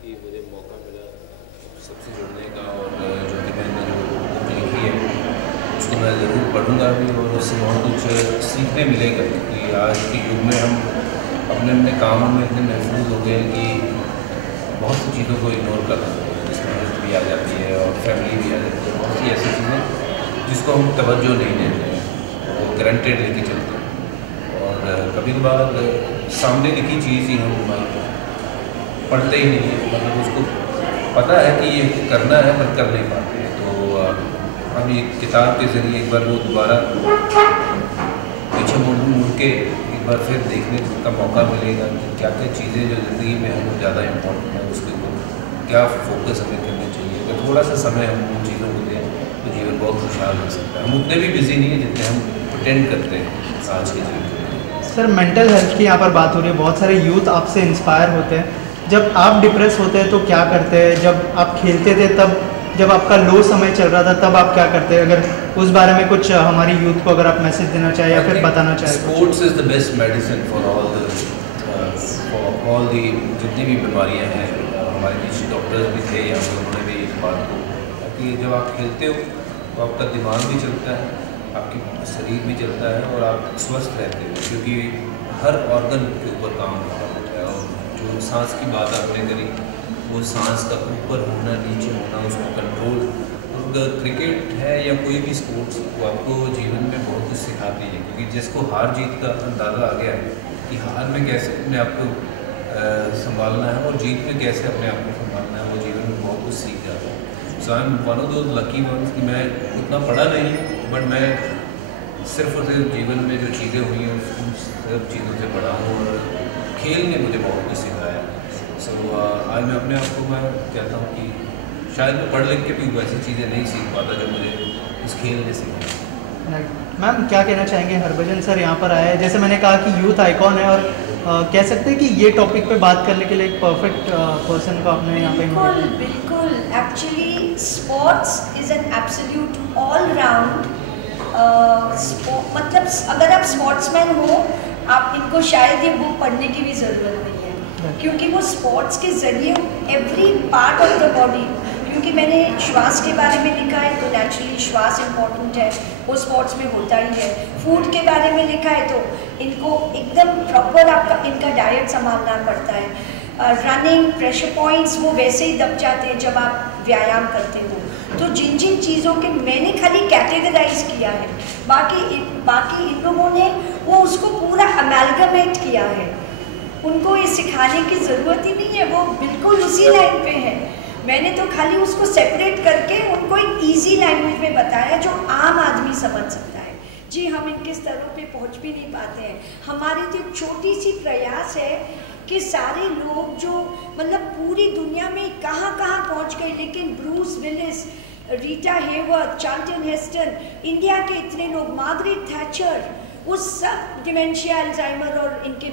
कि मुझे मौका मिला सबसे जुड़ने का, और जो कि मैंने जो बुक लिखी है उसको मैं ज़रूर पढ़ूँगा भी, और उससे बहुत कुछ सीखने मिलेगा। क्योंकि आज के युग में हम अपने अपने कामों में इतने महफूज हो गए हैं कि बहुत सी चीज़ों को इग्नोर कर रहे हैं, जिसमें हेल्थ भी आ जाती है और फैमिली भी आ जाती है। बहुत सी ऐसी चीज़ें जिसको हम तवज्जो नहीं देते हैं, वो ग्रांटेड लेके चलते हैं, और कभी कभार सामने लिखी चीज़ ही हम पढ़ते ही नहीं है। मतलब उसको पता है कि ये करना है पर कर नहीं पाते हैं। तो हम ये किताब के ज़रिए एक बार वो दोबारा पीछे मुड़ के एक बार फिर देखने का मौका मिलेगा कि क्या क्या चीज़ें जो ज़िंदगी में हमें ज़्यादा इम्पोर्टेंट है, उसके ऊपर क्या फोकस हमें करना चाहिए। अगर थोड़ा सा समय हम उन चीज़ों को दें तो जीवन बहुत खुशहाल हो सकता है। हम उतने भी बिजी नहीं है जितने हम प्रिटेंड करते हैं आज के जीवन में। सर, मेंटल हेल्थ की यहाँ पर बात हो रही है, बहुत सारे यूथ आपसे इंस्पायर होते हैं। जब आप डिप्रेस होते हैं तो क्या करते हैं? जब आप खेलते थे तब, जब आपका लो समय चल रहा था तब आप क्या करते हैं? अगर उस बारे में कुछ हमारी यूथ को अगर आप मैसेज देना चाहें या फिर बताना चाहें। Sports is the best medicine for all the जितनी भी बीमारियाँ हैं। हमारे बीच डॉक्टर्स भी थे या उन्होंने भी इस बात को, ताकि जब आप खेलते हो तो आपका दिमाग भी चलता है, आपकी शरीर भी चलता है और आप स्वस्थ रहते हो, क्योंकि हर ऑर्गन के ऊपर काम हो रहा होता है। और जो सांस की बात आपने करी, वो सांस का ऊपर होना नीचे होना, उसको कंट्रोल, क्रिकेट है या कोई भी स्पोर्ट्स, वो आपको जीवन में बहुत कुछ सिखाती है। क्योंकि जिसको हार जीत का अंदाज़ा आ गया है कि हार में कैसे अपने आप को संभालना है और जीत में कैसे अपने आप को संभालना है, वो जीवन में बहुत कुछ सीख जाता है। So I am one of those lucky ones कि मैं उतना पढ़ा नहीं, बट मैं सिर्फ और सिर्फ जीवन में जो चीज़ें हुई हैं उन सब चीज़ों से पढ़ा हूँ, और खेल ने मुझे बहुत कुछ सिखाया। सो आज मैं अपने आप को मैं कहता हूँ कि शायद मैं पढ़ लिख के भी वैसी चीज़ें नहीं सीख पाता जो मुझे इस खेल ने सिखाया। मैम, क्या कहना चाहेंगे? हरभजन सर यहाँ पर आए हैं, जैसे मैंने कहा कि यूथ आइकॉन है, और कह सकते हैं कि ये टॉपिक पे बात करने के लिए एक परफेक्ट पर्सन को आपने यहाँ पे बिल्कुल बिल्कुल। Actually sports is an absolute all round, मतलब अगर आप स्पोर्ट्समैन हो, आप इनको शायद ये बुक पढ़ने की भी ज़रूरत नहीं है, क्योंकि वो स्पोर्ट्स के ज़रिए every part of the body, क्योंकि मैंने श्वास के बारे में लिखा है तो नेचुरली श्वास इम्पॉर्टेंट है, वो स्पोर्ट्स में होता ही है। फूड के बारे में लिखा है तो इनको एकदम प्रॉपर आपका इनका डाइट संभालना पड़ता है। रनिंग, प्रेशर पॉइंट्स वो वैसे ही दब जाते हैं जब आप व्यायाम करते हो। तो जिन जिन चीज़ों के मैंने खाली कैटेगराइज किया है, बाकी इन लोगों ने वो उसको पूरा अमेलगमेट किया है। उनको ये सिखाने की ज़रूरत ही नहीं है, वो बिल्कुल उसी लाइन पे है। मैंने तो खाली उसको सेपरेट करके उनको एक ईजी लैंग्वेज में बताया जो आम आदमी समझ सकता है। जी, हम इनके स्तरों पे पहुंच भी नहीं पाते हैं। हमारी तो छोटी सी प्रयास है कि सारे लोग जो मतलब पूरी दुनिया में कहाँ कहाँ पहुँच गए, लेकिन Bruce Willis, Rita Hayworth, Charlton hasten, India के इतने लोग, मार्गरेट थैचर, वो सब डिमेंशिया, अल्जाइमर और इनके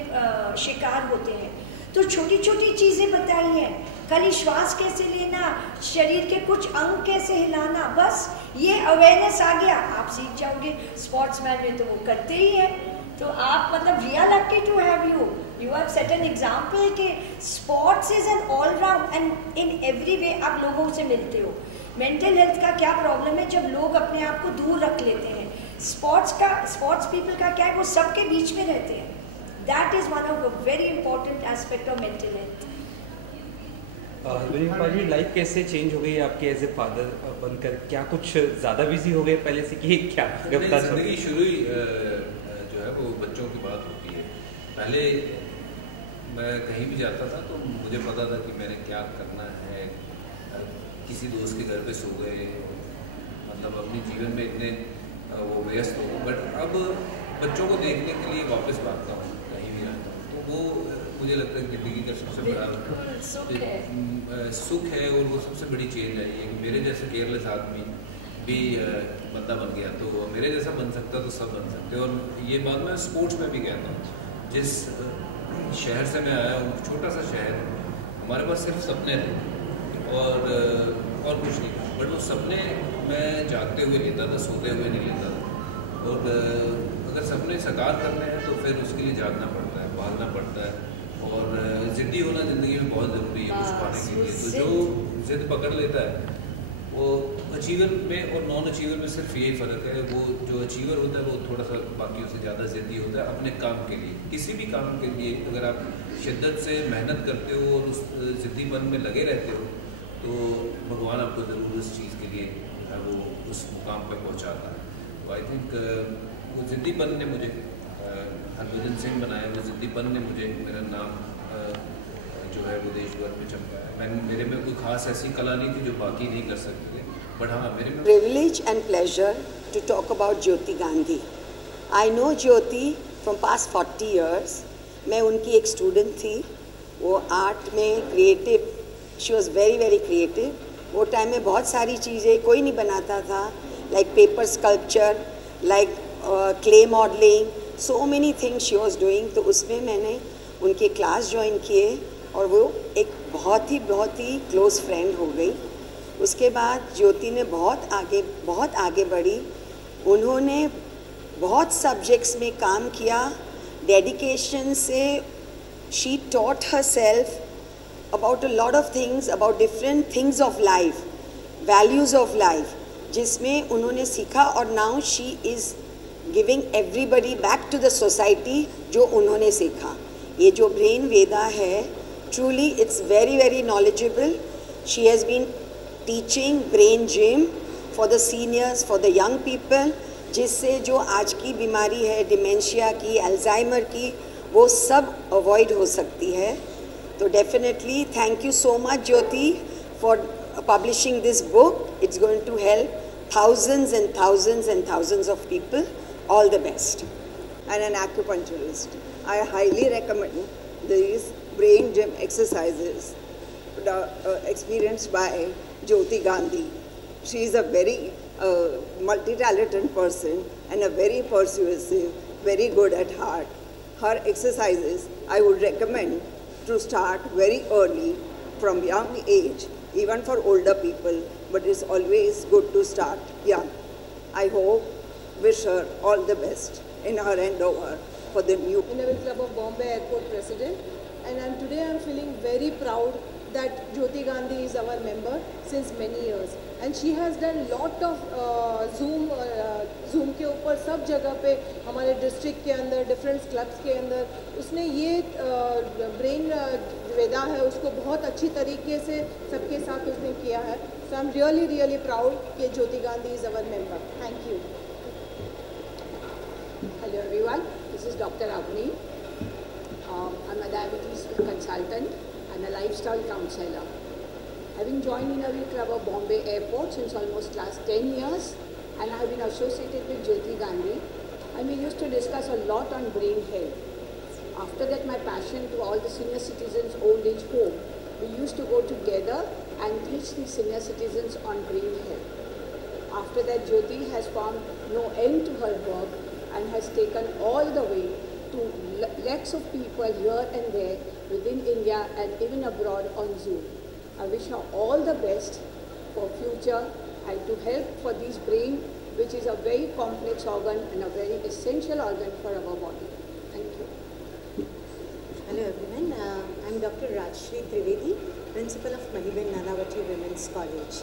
शिकार होते हैं। तो छोटी छोटी चीज़ें बताई हैं, खाली श्वास कैसे लेना, शरीर के कुछ अंग कैसे हिलाना, बस ये अवेयरनेस आ गया, आप सीख जाओगे। स्पोर्ट्समैन में तो वो करते ही हैं। तो आप मतलब we are lucky to have you, you have set an example कि sports is an all round and in every way आप लोगों से मिलते हो। मेंटल हेल्थ का क्या प्रॉब्लम है जब लोग अपने आप को दूर रख लेते हैं, स्पोर्ट्स पीपल का क्या है, वो सबके बीच में रहते हैं। That is one of the very important aspect of mental health. जी, लाइफ कैसे चेंज हो गई आपके एज ए फादर बनकर? क्या कुछ ज़्यादा बिजी हो गए पहले से कि क्या? जिंदगी शुरू ही जो है वो बच्चों की बात होती है। पहले मैं कहीं भी जाता था तो मुझे पता था कि मैंने क्या करना है। किसी दोस्त के घर पे सो गए, मतलब अपने जीवन में इतने वो व्यस्त हो। बट अब बच्चों को देखने के लिए वापस भागता हूँ, कहीं भी रहता हूँ, तो वो मुझे लगता है ज़िंदगी का सबसे बड़ा सुख है और वो सबसे बड़ी चेंज आई है कि मेरे जैसे केयरलेस आदमी भी बंदा बन गया, तो मेरे जैसा बन सकता तो सब बन सकते। और ये बात मैं स्पोर्ट्स में भी कहता हूँ। जिस शहर से मैं आया हूँ, छोटा सा शहर, हमारे पास सिर्फ सपने थे और कुछ नहीं था। बट वो सपने मैं जागते हुए लेता था, सोते हुए नहीं लेता था। और अगर सपने साकार करने हैं तो फिर उसके लिए जागना पड़ता है, भागना पड़ता है, और ज़िद्दी होना ज़िंदगी में बहुत ज़रूरी है कुछ पाने के लिए। तो जो ज़िद पकड़ लेता है वो अचीवर में और नॉन अचीवर में सिर्फ यही फ़र्क है, वो जो अचीवर होता है वो थोड़ा सा बाकियों से ज़्यादा ज़िद्दी होता है अपने काम के लिए। किसी भी काम के लिए अगर आप शिद्दत से मेहनत करते हो और उस ज़िद्दीपन में लगे रहते हो तो भगवान आपको ज़रूर उस चीज़ के लिए वो उस मुकाम पर पहुँचाता है। तो आई थिंक वो ज़िद्दीपन ने मुझे हरभजन सिंह बनाया, वो ज़िद्दीपन ने मुझे मेरा नाम जो है वो देश भर में चमकाया। मेरे में कोई खास ऐसी कला नहीं थी जो बाकी नहीं कर सकते थे, बट हाँ मेरे में Privilege and pleasure to talk about Jyoti Gandhi. I know Jyoti from past 40 years. मैं उनकी एक स्टूडेंट थी। वो आर्ट में creative, she was very very creative. वो टाइम में बहुत सारी चीज़ें कोई नहीं बनाता था, like paper sculpture, like clay modelling, so many things she was doing. तो उसमें मैंने उनके क्लास ज्वाइन किए और वो एक बहुत ही क्लोज फ्रेंड हो गई। उसके बाद ज्योति ने बहुत आगे बढ़ी। उन्होंने बहुत सब्जेक्ट्स में काम किया, डेडिकेशन से। She taught herself about a lot of things, about different things of life, values of life, जिसमें उन्होंने सीखा। और now she is giving everybody back to the society जो उन्होंने सीखा। ये जो ब्रेन वेदा है, truly it's very very knowledgeable. She has been teaching brain gym for the seniors, for the young people, जिससे जो आज की बीमारी है डिमेंशिया की, अल्जाइमर की, वो सब अवॉइड हो सकती है। तो definitely thank you so much Jyoti for publishing this book. It's going to help thousands and thousands and thousands of people. All the best. And an acupuncturist. I highly recommend these brain gym exercises experienced by Jyoti Gandhi. She is a very multi-talented person and a very persuasive, very good at heart. Her exercises I would recommend to start very early from young age, even for older people, but it's always good to start young. I wish her all the best in her endeavor for the new Innovative Club of Bombay Airport President. And today I'm feeling very proud that Jyoti Gandhi is our member since many years. And she has done lot of Zoom के ऊपर सब जगह पे हमारे district के अंदर different clubs के अंदर उसने ये ब्रेन वेदा है उसको बहुत अच्छी तरीके से सबके साथ उसने किया है। So I'm really really proud कि Jyoti Gandhi is our member. Thank you. Hello everyone, this is Dr. Avni. I'm a diabetes consultant and a lifestyle counselor. Having joined Innovative Club of Bombay Airport since almost last 10 years, and I've been associated with Jyoti Gandhi, and we used to discuss a lot on brain health. After that, my passion to all the senior citizens old age home, we used to go together and teach the senior citizens on brain health. After that, Jyoti has found no end to her work and has taken all the way to lakhs of people here and there within India and even abroad on Zoom. I wish her all the best for future and to help for this brain, which is a very complex organ and a very essential organ for our body. Thank you. Hello everyone, I'm Dr. Rajshri Trivedi, Principal of Mahiben Nanavati Women's College.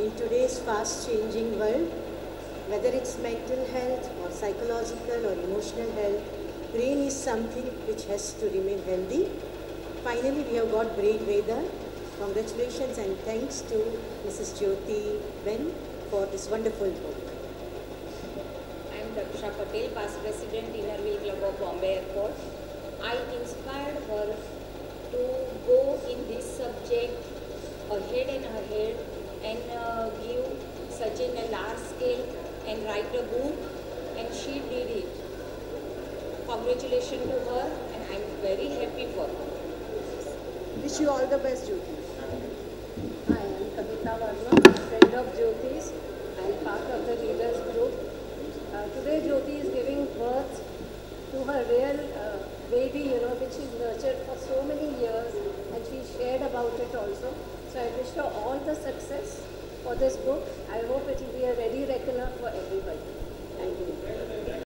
In today's fast changing world, whether it's mental health or psychological or emotional health, brain is something which has to remain healthy. Finally, we have got Brain Veda. Congratulations and thanks to Mrs. Jyoti Ben for this wonderful book. I am Daksha Patel, past President, Innovative Club of Bombay Airport. I inspired her to go in this subject ahead and ahead and give such a large scale and write a book, and she did it. Congratulations to her, and I am very happy for her. Wish you all the best, Jyoti. I am Kavita Verma, friend of Jyoti's and part of the leaders group. Today Jyoti is giving birth to her real baby, which she's nurtured for so many years, and she shared about it also. So I wish her all the success for this book. I hope it will be a ready reckoner for everybody. Thank you.